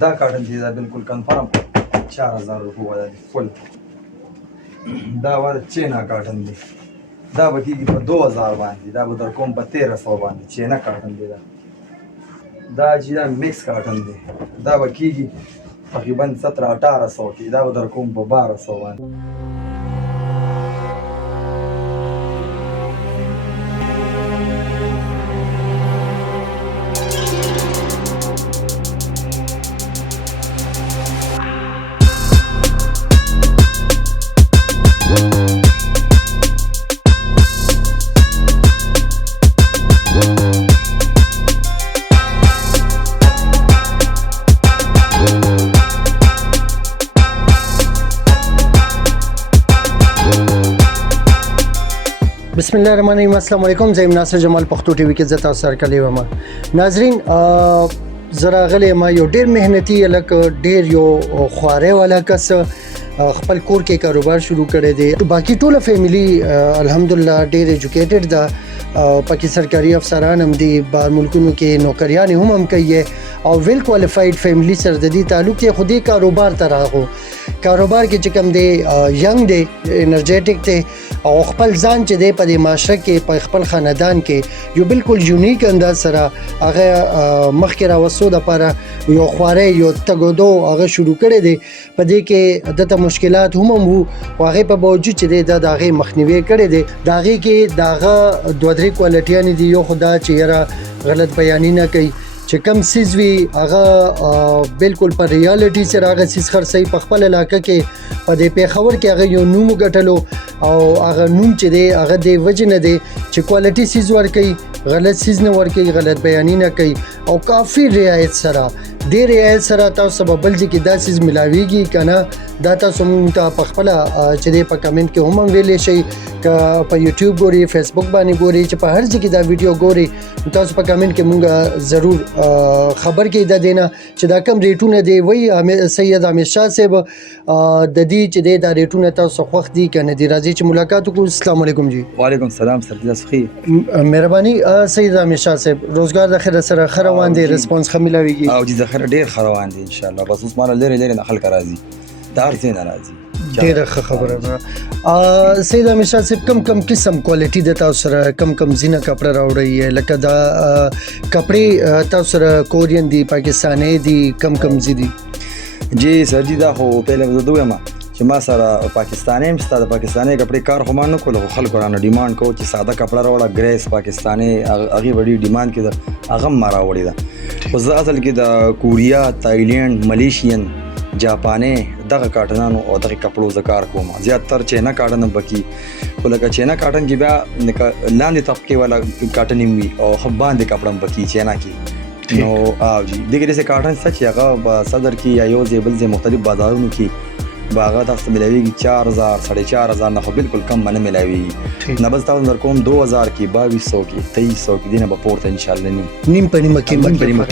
دا کاټن چې دا بالکل کنفرم 4000 روپۍ والا دی فل. دا والا چینا کاټن دی، دا به کېږي په 2000 باندې، دا به در کوم په 1300 باندې. چینا کاټن دی دا چې دا میکس کاټن دی، دا به کېږي تقریبا 17-1800 کې، دا به در کوم په 1200 باندې. بسم الله الرحمن الرحیم. السلام علیکم. زه ناصر جمال پښتو ټي وي کې زتا سره کلی وم. ناظرین زرا غلی ما یو ډیر مهنتي الک ډیر یو خواره والا کس خپل کور کې کاروبار شروع کړی دی. باقی ټوله فیملی الحمدلله ډیر ایجوکیټډ ده، پکې سرکاري افسران هم دي، بهر ملکونو کې نوکریان هم کوي او ویل کوالیفاید فیملی سره د دې تعلق یې خودي کاروبار ته راغو. کاروبار کې چې کوم دی ینګ دی، انرژیټک دی او خپل ځان چې دی په دې معاشره کې په خپل خاندان کې یو بالکل یونیک انداز سره هغه مخکې راوستو دپاره یو خواره یو تګودو هغه شروع کړی دی. په دې کې دته مشکلات هم وو، خو هغې په باوجود چې دی دا د هغې مخنیوی کړی دی. د هغې کې د هغه 2-3 کوالټیانې دي. یو خو دا چې یاره غلط بیاني نه کوي، چې کم سیز وي هغه بالکل په ریالټي سره هغه سیز خرڅوي. په خپل علاقه کې په دې پېښور کې هغه یو نوم وګټلو او هغه نوم چې دی هغه د وجې نه دی چې کوالټي سیز ورکوي، غلط سیز نه ورکوي، غلط بیاني نه کوي او کافي رعایت سره دې رعایت سره تاسو به بل ځای کې دا سیز ملاویږي که نه. دا تاسو مونږ ته په خپله چې دی په کمنټ کې هم ویلی شئ، که په یوټیوب ګورئ، فیسبوک باندې ګورئ، چې په هر ځای کې دا ویډیو ګورئ، تاسو په کمنټ کې مونږ ضرور خبر کړئ د دې نه چې دا کم ریټونه دی. وایي سید حمید شاه صاحب د دې چې دی دا ریټونه تاسو خوښ دي که نه دي؟ راځئ چې ملاقات وکړو. السلام علیکم جی. وعلیکم السلام سر. تاسو ښه؟ مهرباني سید حمید شاه صاحب، روزګار د خیر سره ښه روان دی؟ ریسپانس ښه میلاویږي؟ او جی د خیر ډېر ښه روان دی انشاءالله. بس اوس ماله لرې لرې نه خلک راځي، د هر ځای نه راځي. ډېره ښه خبره ده. سید حمید شاه صاحب کم قسم کوالټي د تاسو سره کم ځینه کپړه راوړئ؟ لکه دا کپړې تاسو سره کورین دي، پاکستاني دي، کم ځي دي؟ جی سر جی دا خو پهله زه دویم چې ما سره پاکستاني هم شته. د پاکستاني کپړې کار خو ما نه کولو، خو خلکو رانه ډیمانډ کوو چې ساده کپړه راوړه ګریس پاکستاني، هغې به ډېر ډیمانډ کېده، هغه هم ما راوړې ده. خو زه اصل کې د کوریا، تایلینډ، ملیشین، جاپاني دغه کاټنانو او دغه کپړو زه کار کوم. زیاتر چینا کاټن هم پکې، خو لکه چینا کاټن کې بیا لاندې طبقې والا کاټن هم وي او ښه باندې کپړه هم پکې چینا کې. نو جی دغه داسې کاټن شته چې هغه په صدر کې یا یو ځای بل ځای مختلف بازارونو کې به هغه تاسو ته میلاویږي 4000 4.5 نه، خو بالکل کم به نه میلاویږي. نه بس تاسو در کوم 2000 کې، 2200 کې، 2300 کې، دې نه به پورته انشاءالله نیم په نیمه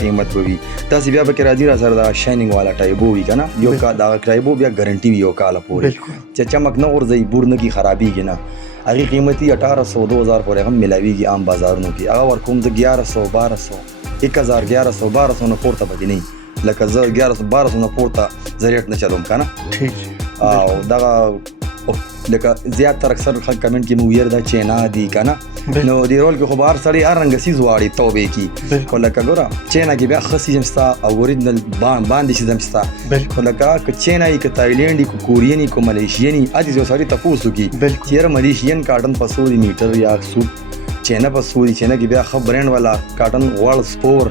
قیمت به وي. داسې بیا به کې راځي را سره دا شایننګ والا ټایبو وي که نه، یو کال دغه ټایبو بیا ګارنټي وي یو کاله پورې، چې چمک نه غورځوي، بور نه کي، خرابېږي نه. هغې قیمتي 1800-2000 پورې هغه میلاویږي عام بازارونو کې. هغه ورکوم زه 1100-1200 1000 1100-1200 نه پورته به دې نه وي. لکه زه 1100-1200 نه پورته زه ریټ نه چلوم که نه. او دغه لکه زیاتره اکثر خلک کمنټ کې مو ویل دا چینا دي که نه، نو دې رول کې خو به هر سړی هر رنګه سیز غواړي توبې کې. خو لکه ګوره چینا کې بیا ښه سیز هم شته او اوریجنل باندې سیز هم شته. خو لکه که چینا وي، که تایلینډ وي، که کورین وي، که ملیشین وي، هسې یو سړي تپوس وکړي چې یاره ملیشین کاټن په څو دی میټر یا سوټ، چینا په څو دی. چینا کې بیا ښه برینډ والا کاټن غوړ سپور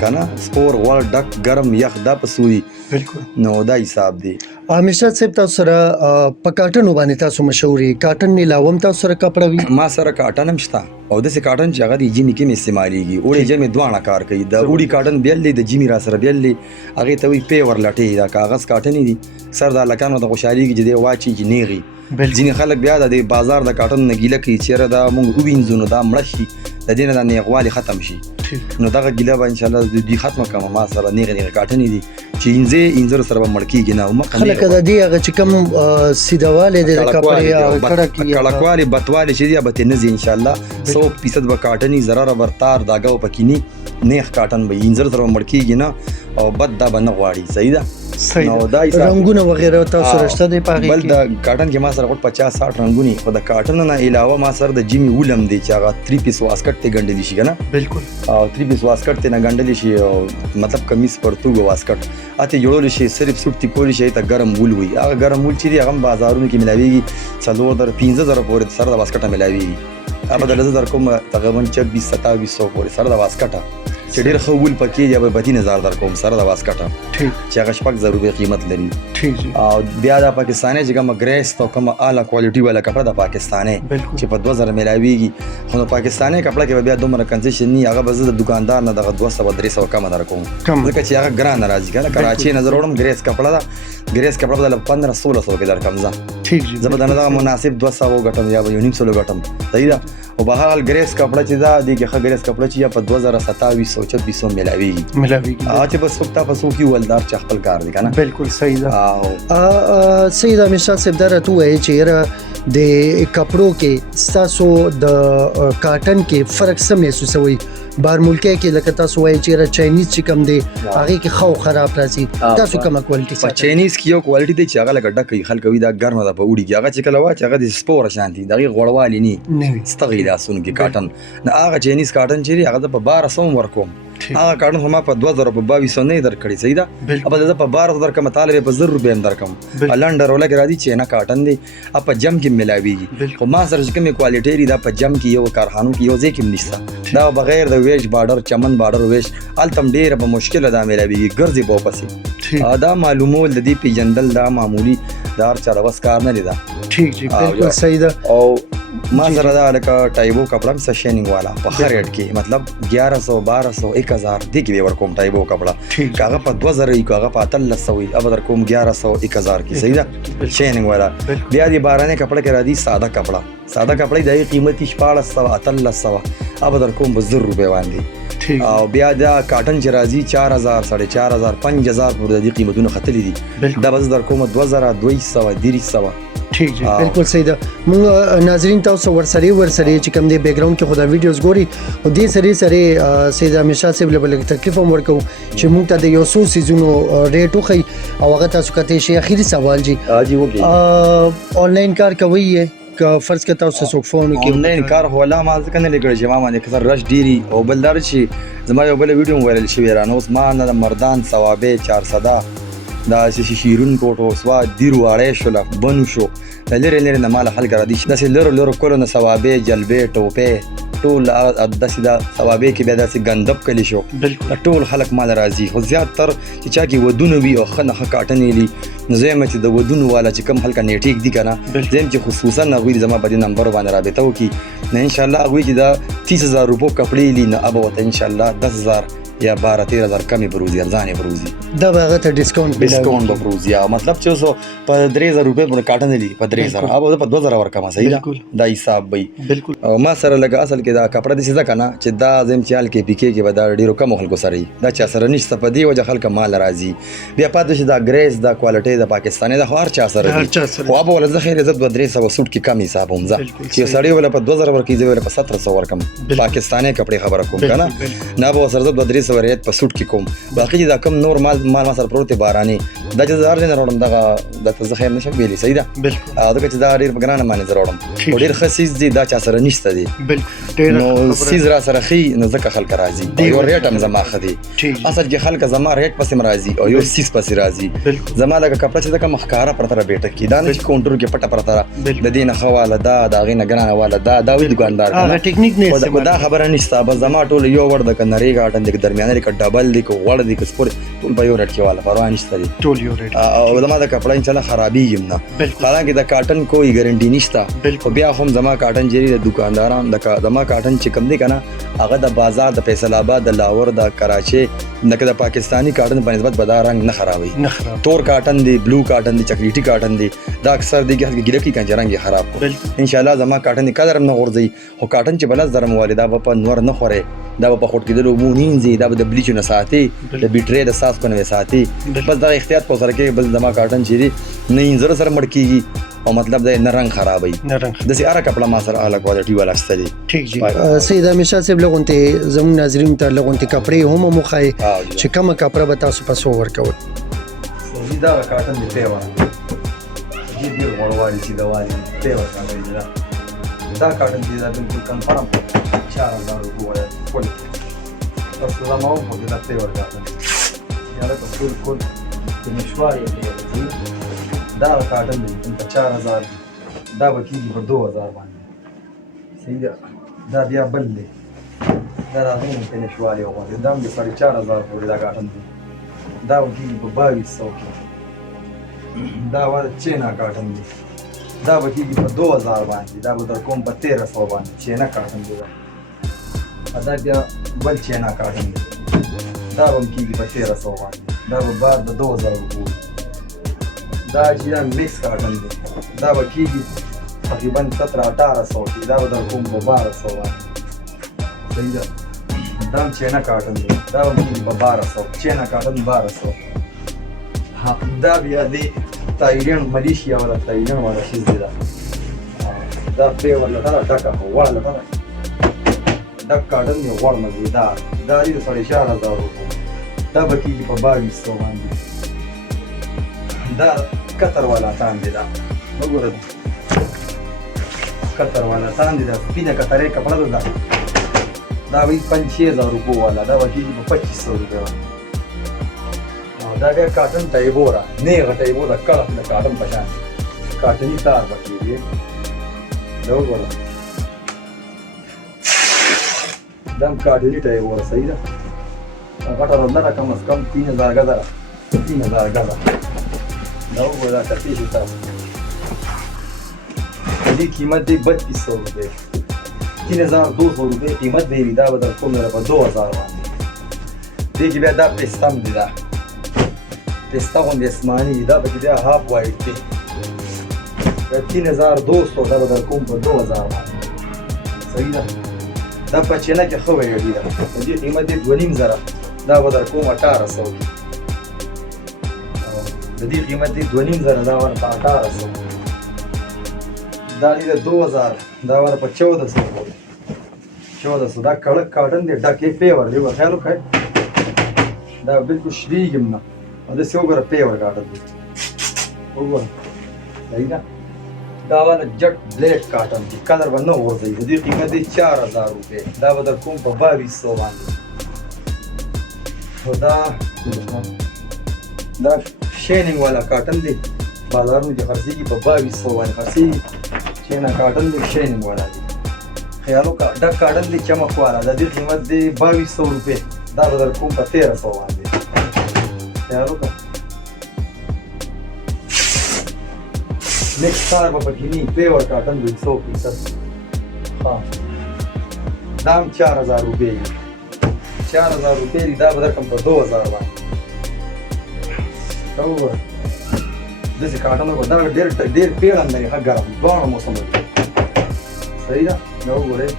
که نه، سپور غوړ ډک ګرم یخ دا په څو دی. نو دا حساب دی. حمیدشاه صاحب تاسو سره په کاټنو باندې تاسو مشهور یې، کاټن نه علاوه هم تاسو سره کپړه وي؟ ما سره کاټن هم شته او داسې کاټن چې هغه د ژمي کې مې استعمالېږي. اوړي ژمي دواړه کار کوي. د اوړي کاټن بیل دی، د ژمي را سره بیل دی. هغې ته وایي پیور لټې، دا کاغذ کاټنې دي. سر د هلکانو ته خوشحالېږي چې دی واچي چې نیغي. ځینې خلک بیا د بازار د کاټن نه ګیله کوي چې یاره دا مونږ ووینځو نو دا مړه شي، د دې نه دا نیغوالي ختم شي. نو دغه ګیله به انشاءالله دوی ختمه کړم. ما سره نیغې کاټنې دي چې انځر سره به مړ کېږي نه خلک د دې هغه چې کوم سیدهوالی دی د کپړې کړکوالی بتوالی چې دی به ترې نه ځي انشاءالله 100% به کاټني ضرر بر تار داګه به پکې نه نیغ کاټن به انځر سره به مړ کېږي نه او بد دا به نه غواړي. صحیح ده. رنگونه وغیره تاسو رشته دی پاږي بل د کاټن کې ما سره 50-60 رنگونه خو د کاټن نه علاوه ما سره د جیمی ولم دی چې هغه 3 پیس واسکټ ته ګنډل شي کنه بالکل او 3 پیس واسکټ ته نه ګنډل شي مطلب کمیس پرتوګ واسکټ اته جوړول شي صرف سوټ تی کول شي ته ګرم ول وي هغه ګرم ول چې هغه بازارونو کې ملاويږي 4000-15000 پورې سره د واسکټ ملاويږي ابا د لزر کوم تقریبا 26-2700 پورې سره د واسکټ چې ډېر ښه ول پکې یا به 3000 در کوم سره د واسکټ ټیک چې هغه شپږ زره روپۍ قیمت لري. ټیک او بیا د پاکستاني چې کوم ګریس تو کوم اعلی کوالټي والا کپڑا د پاکستاني چې په 2000 ملاويږي خو د پاکستاني کپڑا کې بیا دومره کنسیشن نه هغه به د دکاندار نه دغه 200-300 کم در کوم ځکه چې هغه ګران راځي کنه کراچي نظر وړم ګریس کپڑا دا ګریس کپڑا بدل 1500-1600 کې در کم ځه ټیک زبردان دا مناسب 200 غټم یا 900 غټم صحیح ده. او به هغه ګریس کپڑا چې دا د کې ګریس کپڑا چې په 2027-2600 ملاويږي چې بس وخت تاسو کې ولدار چې خپل کار دی کنه بالکل صحیح ده. سید امیر شاه صاحب دا راته وایي چې د کپړو کې تاسو د کاټن کې فرق څه محسوسوي بار ملکه کې لکه تاسو وایي چې چاینیز چې کم دی هغه کې خو خراب راځي تاسو کومه کوالټي په چاینیز کې یو کوالټي دی چې هغه لکه ډکې خلکوي دا ګرمه ده په وړي کې هغه چې کله واچ هغه د سپور شانتي دغه غوړوالی نه استغی لاسونه کې کاټن نه هغه چاینیز کاټن چې هغه په 1200 ورکوم هغه کاټن هم په 2022 نه درکړي صحیح ده ابا د په 1200 درکم طالب په 1000 روپے هم درکم لندر ولګ راځي چې نه کاټن دی په جم کې ملاويږي خو ما سره چې کومه کوالټي لري دا په جم کې یو کارخانو کې یو ځکه نشته دا بغیر د ویش بارډر چمن بارډر ویش التم ډیر په مشکل ده ملاويږي ګرځي بو پسې دا معلومول د دې پیجندل دا معمولی دار چا راوس کار نه لیدا. ٹھیک جی بالکل صحیح ده. او ما سره دا لکه ټایبو کپڑا هم سشینینګ والا په هر ریټ کې مطلب 1100-1200-1000 دی کې ورکوم ټایبو کپڑا هغه په 2000 کې هغه په 1300 اب در کوم 1100-1000 کې صحیح ده شینینګ والا. بیا دی بارانه کپڑا کې را دي ساده کپڑا د قیمتي 1400-1300 اب در کوم 1000 روپے باندې او بیا دا کاټن چې راځي 4000-4500 پورې د قیمتونو خطلې دي دا بس در کوم 2200-300. ٹھیک جی بالکل صحیح ده. موږ ناظرین تاسو ورسره چې کوم دی بیک گراوند کې خدا ویډیوز ګوري او دې سره سید امیر شاه صاحب له تکلیف هم ورکو چې موږ ته د یو څو سیزونو ریټ وخی او هغه تاسو کته شي اخیری سوال جی آنلاین کار کوي که فرض کړه تاسو څوک فون کې آنلاین کار هولا ما ځکه نه لګړ چې ما باندې کثر رش ډيري او بلدار شي زما یو بل ویډیو وایرل شوی را نو ما نه مردان ثوابه 400 دا شیرون کوټو سوا دیرو اړې شول بنو شو لری نه مال حل کرا دي دا لرو کولو نه ثوابه جلبه ټوپه ټول د سیدا ثوابه کې بیا داسې غندب کلی شو ټول خلک مال راضي خو زیات تر چې چا کې ودونه وي او خنه کاټنې لي نظام چې د ودونو والا چې کم حلقه نیټیک دي کنه زم چې خصوصا نغوي زما په نمبر باندې رابطه وکي نه ان شاء الله غوي چې دا 30000 روپو کپړې لي نه ابو ته ان شاء الله 10000 یا 12-13 کمی بروزي ارزانه بروزي دا هغه ته ډیسکاونټ به بروزي مطلب چې اوس په 3000 روپے باندې کاټن دي په 3000 ابو په 2000 ورکما صحیح دا حساب وي بالکل. او ما سره لګه اصل کې دا کپڑا دي څه کنه چې دا زم چال کې پکې کې ودا ډیرو کم خلکو سره دا چا سره نشته په دی وجه خلک مال راځي بیا پاتې چې دا ګریس دا کوالټي د پاکستاني د هر چا سره او ابو ول زخه عزت 200 سوټ کې کم حساب هم ځه چې سړی ول په 2000 ورکې دی ول په 1700 ورکم پاکستاني کپڑے خبره کوم کنه نه به سره 200 ریټ په سوټ کې کوم باقي دا کم نور مال ما سره پروت باراني دا چې زار نه وروړم دا د تزخیر نشم ویلي صحیح ده بالکل دا چې دا ډیر بګرانه معنی زروړم ډیر خصيص دي دا چا سره نشته دي بالکل نو سیز را سره خي نو ځکه خلک راضي یو ریټ هم زما خدي اصل کې خلک زما ریټ پسې راضي او یو سیز پسې راضي زما لکه کپڑا چې دا مخکاره پرتره بیٹه کې دا نه چې کاونټر کې پټه پرتره د دینه خواله دا غي نه ګرانه والا دا وی دکاندار دا ټیکنیک نه دا خبره نشته بس زما ټول یو ور د کنری غاټن د درمیانه کې ډبل دی کو وړ دی کو سپور ټول په یو ریټ کې والا پروا نشته دي ټول یو ریټ او زما د کپڑا ان شاء الله خرابېږي نه حالانکه د کاټن کوئی ګارانټي نشته خو بیا هم زما کاټن جری د دکانداران د زما کاټن چې کم دی کنه هغه د بازار د فیصل آباد د لاهور د کراچي د پاکستانی کاټن په نسبت بازار رنگ نه خرابوي تور کاټن دی بلو کاټن دی چاکلیټي کاټن دی دا اکثر دی کې ګیله کې کنجران کې خراب کو ان شاء الله زما کاټن قدر نه غورځي او کاټن چې بل زرم والدا په نور نه خوره دا په خټ کېدل مونینځي دا دا به د بلیچو نه ساتي د بیټرۍ د څاڅکو نه ساتي بس دغه احتیاط په سره کې بس زما کاټن چې دی نه انځر سره مړ کېږي او مطلب د نه رنګ خرابوي داسې هره کپړه ما سره الګ کوالټي والا شته دي ټیک جی سید همیشه صاحب لغونته زموږ ناظرین ته لغونته کپړې هم مخای چې کومه کپړه به تاسو په سو ورکول دا کاټن دی پیور دې دې وړوالي چې دا وایي پیور کاټن دی دا کاټن دی دا بالکل کنفرم 4000 روپے ټول تاسو دا مو په دې پیور کاټن یاره ټول نشواري دی دا کاټن دی په 4000 دا وکیږي په 2000 باندې صحیح دا بیا بل دی دا راځي په نشواري او دا هم 4000 پورې دا کاټن دی دا وکیږي په 2200 کې دا وایي چینا کاټن دی دا وکیږي په 2000 باندې دا به در کوم په 1300 باندې چینا کاټن دی دا بیا بل چینا کاټن دی دا هم کیږي په 1300 باندې دا به بار د 2000 روپے دا چې دا میکس کاټن دی دا به کیږي تقریبا 17-1800 کې دا به در کوم په 1200 باندې صحیح ده دا هم چینا کاټن دی دا به کیږي په 1200 چینا کاټن 1200 ها دا بیا دی تایلند ملیشیا ولا تایلند ولا شي دا دا پیور لته ډکه وړه لته دا کاټن دی وړ مزیدار دا دی 4000 روپے دا به کیږي په 2200 باندې دا کتر والا تان دی دا وګوره کتر والا تان دی دا سپینه کترې کپڑا ده دا وی 5000 روپے والا دا وکیږي په 2500 روپے باندې دا بیا کاټن ټایبورا نه غټایبو دا کله د کاټن پشان کاټنی تار وکیږي دا وګوره دم کاټنی ټایبورا صحیح ده غټه رندره کم از کم 3000 غزا 3000 غزا دا وګوره تاسو تاسو دې قیمت دی 3200 روپے 3200 روپے قیمت دی دا بدل کوم نه په 2000 باندې دې کې بیا دا پستم دی دا پستا غوندې اسماني دا به بیا هاف وایټ دی 3200 دا بدل کوم په 2000 باندې صحیح ده دا په چینه کې خو ویډی دا دې قیمت دی 2500 دا بدل کوم 1800 د دې قیمت دی 2500 دا ورته 1800 دا دی 2000 دا ور په 1400 دا کړه کاټن دی ډکه پیور دی خیال وکړه دا بالکل شریګم نه دا څو ګره پیور کاټن دی وګوره صحیح ده دا والا جټ بلیک کاټن دی کلر باندې ورځي د دې قیمت دی 4000 روپے دا به در کوم په 2200 باندې دا شینینګ والا کاټن دی بازارونو کې خرڅېږي په 2200 باندې خرڅېږي چینا کاټن دی شینینګ والا دی خیال وکړه ډک کاټن دی چمک والا د دې قیمت دی 2200 روپے دا به در کوم په 1300 باندې خیال وکړه نیکسټ کار به پکې نه پیور کاټن دی 100% ها دام 4000 روپے 4000 روپے دا به در کوم په 2000 باندې دا وګوره داسې کاټن وګوره دا ډېر پیړن دی ښه ګرم دواړه موسم دی صحیح ده دا وګورئ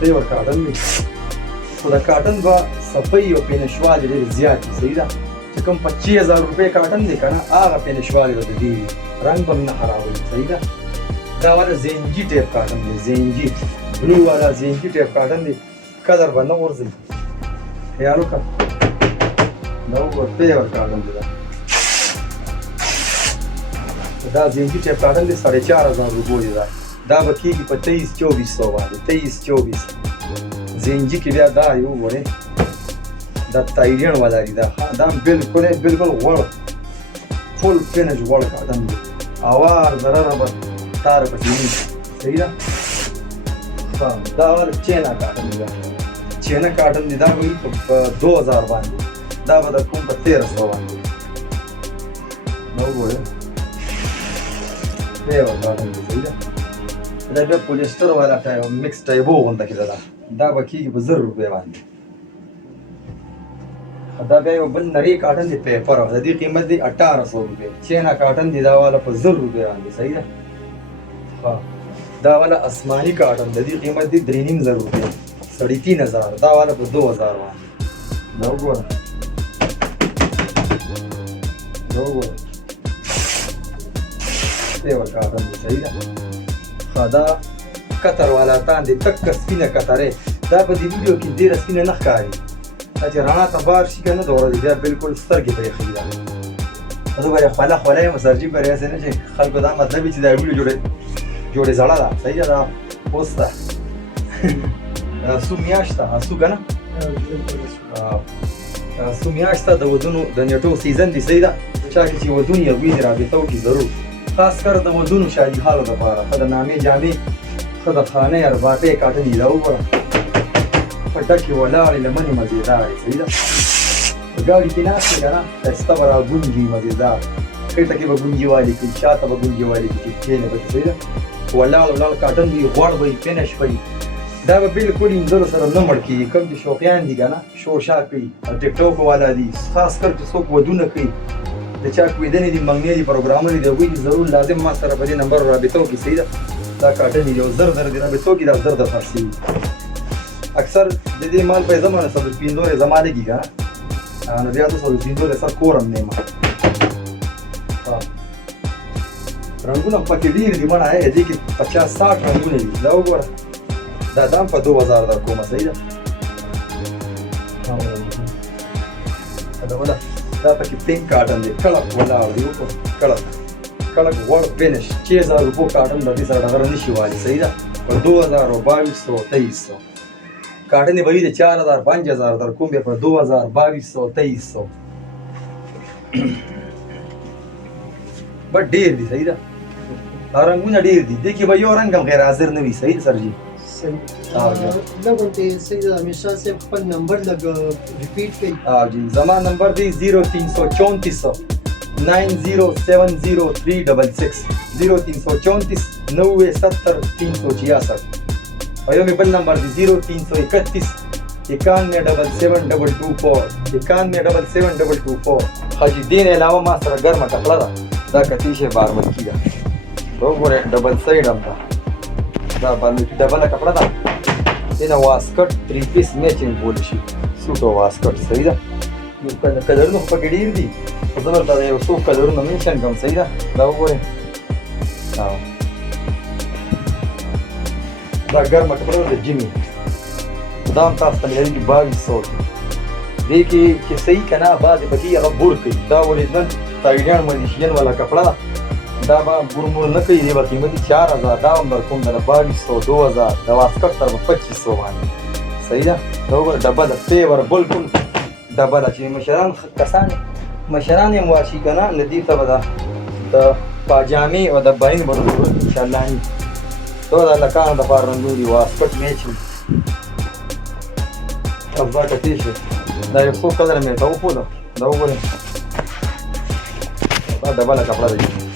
پیور کاټن دی خو دا کاټن به صفایي او پینشوالي ډېرې زیات دي صحیح ده چې کوم 25000 روپے کاټن دی که نه هغه پینشوالي به د دې وي رنګ به هم نه خرابوي صحیح ده دا والا زینجي ټیپ کاټن دی زینجي بلو والا زینجي ټیپ کاټن دی کلر به نه غورځي خیال وکړه دا وګوره پیور کاټن دی دا زینجي ټیپ کاټن دی 4500 روپے دا به کېږي په 23-2400 باندې 23-24 زینجي کې بیا دا یو وګورئ دا تایلند والا دی دا بالکل غوړ فل فینش غوړ کاټن دی اوار ضرره به تار پکې نه صحیح ده دا والا چینا کاټن دی چینا کاټن دی دا به په 2000 باندې دا به در کوم په 1300 باندې نو وګورئ پیور کاټن دی صحیح ده دا بیا پولیستر والا مکس ټایبو غونډه کې ده دا به کېږي په 1000 روپے باندې دا بیا یو بل نری کاټن دی پیپر د دې قیمت دی 1800 روپے چینا کاټن دی دا والا په 1000 روپے باندې صحیح ده ها دا والا آسمانی کاټن د دې قیمت دی 3500 روپے 3500 دا والا په 2000 باندې دا وګوره پیور کاټن دی صحیح ده ښه دا کتر والا تان دی تک سپینه کترې دا په دې ویډیو کې ډېره سپینه نه ښکاري دا چې رڼا ته بار شي که نه د ورځې بیا بلکل سترګې پرې ښي ده زه ګورې خوله یم سرجي ګورې هسې نه چې خلکو دا مطلب وي چې دا ویډیو جوړې زړه ده صحیح ده دا اوس ده سو میاشت ده سو که نه سو میاشت ده د ودونو د نیټو سیزن دی صحیح ده چا کې چې ودون یې وي د رابطه وکړي ضرور خاص کر د ودونو شادي حالو دپاره ښه د نامې جامې ښه د خانۍ ارباټۍ کاټن دي دا وګوره په ډکې ولاړې لمنې مزېدارې صحیح ده په ګاډي کې ناست یې که نه ښایسته به راګونګي مزېدار خېټه کې به ګونګي والي کوي شاته به ګونګي والي کوي چې کښېنې پکې صحیح ده ولاړ کاټن وي غوړ به وي فینش به وي دا به بلکل ایندلو سره نه مړ کېږي کوم چې شوقیان دي که نه شوشا کوي او ټیکټوک والا دي خاص کر چې څوک ودونه کوي د چا کویدنې دي منګنې دي پروګرامونه دي هغوی دي ضرور لازم ما سره په دې نمبر رابطه وکړي صحیح ده دا کاټن یو زر زر دي رابطه وکړي دا زر در خرڅېږي اکثر د دې مال په زمانه سره پینځورې زما لګي که نه نو بیا تاسو د پینځورې سر کورم نه یم رنګونه پکې ډېر دي مړه دې کې 50-60 رنګونه دي دا وګوره دا دام په 2000 در کومه صحیح ده دا پکې پینک کاټن دی کلک ولاړ دی کلک غوړ فینش 6000 روپو کاټن د دې سره ډغره نشي والي صحیح ده په 2000 او 2200 2300 کاټن به وي د 4000 5000 در کوم بیا په 2000 2200 2300 بټ ډېر دي صحیح ده رنګونه ډېر دي دې کې به یو رنګ هم غیر حاضر نه وي صحیح سر جي لږ ته سید همیشه صاحب خپل نمبر لږ ریپیټ کړئ جی زما نمبر دی 0334 9070 366 0334 970 366 او یو مې بل نمبر دی 0331 917724 917724 حاجی دین علاوه ما سره ګرمه ټکله ده دا کتیشه بارملکي ده وګورئ ډبل سایډ هم ده دا ډبله کپړه ده دې نه واسکټ 3 پیس میچنګ بولی شي سوټ او واسکټ صحیح ده کلرونه خو پکې ډېر دي زه درته یو څو کلرونه منشن کوم صحیح ده دا وګورئ دا ګرمه کپړه ده د جیمي دا هم تاسو ته ملېږي 2200 دې کې چې صحیح که نه بعضې پکې هغه بور کوي دا اوریجنل تایډیان ملیشین والا کپړه ده دا به ګورمور نه کوي دی به قیمتي 4000 دا هم در کوم د 2200 2000 د واسکټ سره به 2500 باندې صحیح ده دا وګوره ډبله پیور بلکل ډبله چې مشران کسان مشران یې واشي که نه نو دې ته به د پاجامې او د باین به ضرورت انشاءالله نه دا د هلکانو دپاره رنګولي واسکټ میچنګ افضا کتې شو دا یو څو کلره مې ته وښوده دا وګورئ دا ډبله کپړه ده